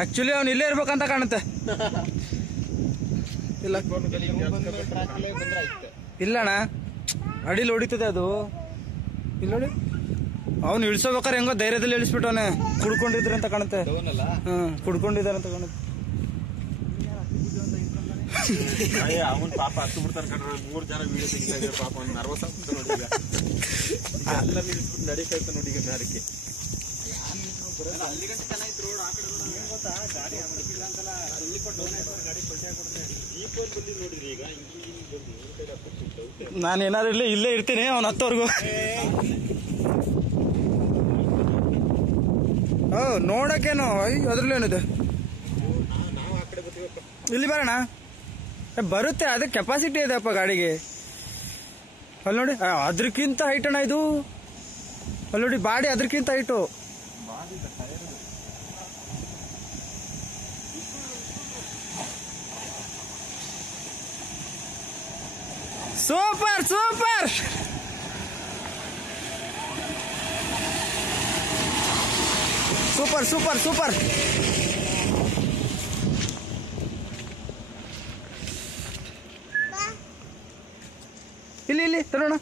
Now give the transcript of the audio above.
Actually ಅವ್ನು ಇಲ್ಲೇ ಇರ್ಬೇಕಂತ ಕಾಣುತ್ತೆ. ಇಲ್ಲ ಇಲ್ಲಣ್ಣ, ಅಡಿಲಿ ಹೊಡಿತದೆ ಅದು. ಇಲ್ಲ ನೋಡಿ, ಅವ್ನು ಇಳಿಸೋಬೇಕಾರೆ ಹೆಂಗೋ ಧೈರ್ಯದಲ್ಲಿ ಇಳಿಸ್ಬಿಟ್ಟವನೆ. ಕುಡ್ಕೊಂಡಿದ್ರೆ ಅಂತ ಕಾಣುತ್ತೆ. ಕುಡ್ಕೊಂಡಿದ್ದಾರೆ ಅಂತ ಕಾಣುತ್ತೆ. ಅವನ್ ಪಾಪ ಹತ್ತು ಬಿಡ್ತಾನೆ ಕಂಡ್ರೆ 3 ಜನ ವೀಡಿಯೋ ತೆಗಿತಾ ಇದ್ದಾರೆ. ಪಾಪ ಅವ್ನು ನರ್ವಸ್ ಆಗ್ಬಿಟ್ಟು ನೋಡಿ, ಈಗ ಎಲ್ಲ ನಿಲ್ಸ್ಬಿಟ್ಟು ನಡೀತಾಯ್ತ ನೋಡಿ. ಈಗ ಮ್ಯಾರಕ್ಕೆ ಅಲ್ಲಿ ಗಂಟೆ ಚೆನ್ನಾಗಿತ್ತು ರೋಡ್. ಆ ಕಡೆ ಗೊತ್ತಾ ಗಾಡಿ ಅಂತಲ್ಲ, ಅಲ್ಲಿ ಕೊಟ್ಟು ಗಾಡಿ ಪಲ್ಟಿ ಹಾಕೊಡ್ತಾರೆ. ದೀಪಲ್ ಬಂದು ನೋಡಿದ್ರಿ ಈಗ ನಾನು ಏನಾದ್ರು ಇಲ್ಲೇ ಇರ್ತೀನಿ ಅವ್ನ ಹತ್ತವರೆಗೂ. ನೋಡಕ್ಕೇನು ಅದ್ರಲ್ಲೇನಿದೆ. ನಾವು ಆ ಕಡೆ ಬರ್ತೀವಪ್ಪ. ಇಲ್ಲಿ ಬರೋಣ, ಬರುತ್ತೆ. ಅದೇ ಕೆಪಾಸಿಟಿ ಇದೆ ಅಪ್ಪ ಗಾಡಿಗೆ. ಅಲ್ಲಿ ನೋಡಿ, ಅದ್ರಕ್ಕಿಂತ ಹೈಟ್ ಅಣ್ಣ ಇದು. ಅಲ್ಲಿ ನೋಡಿ, ಬಾಡಿ ಅದ್ರಕ್ಕಿಂತ height. Super super super super super. ಇಲ್ಲಿ ತರೋಣ.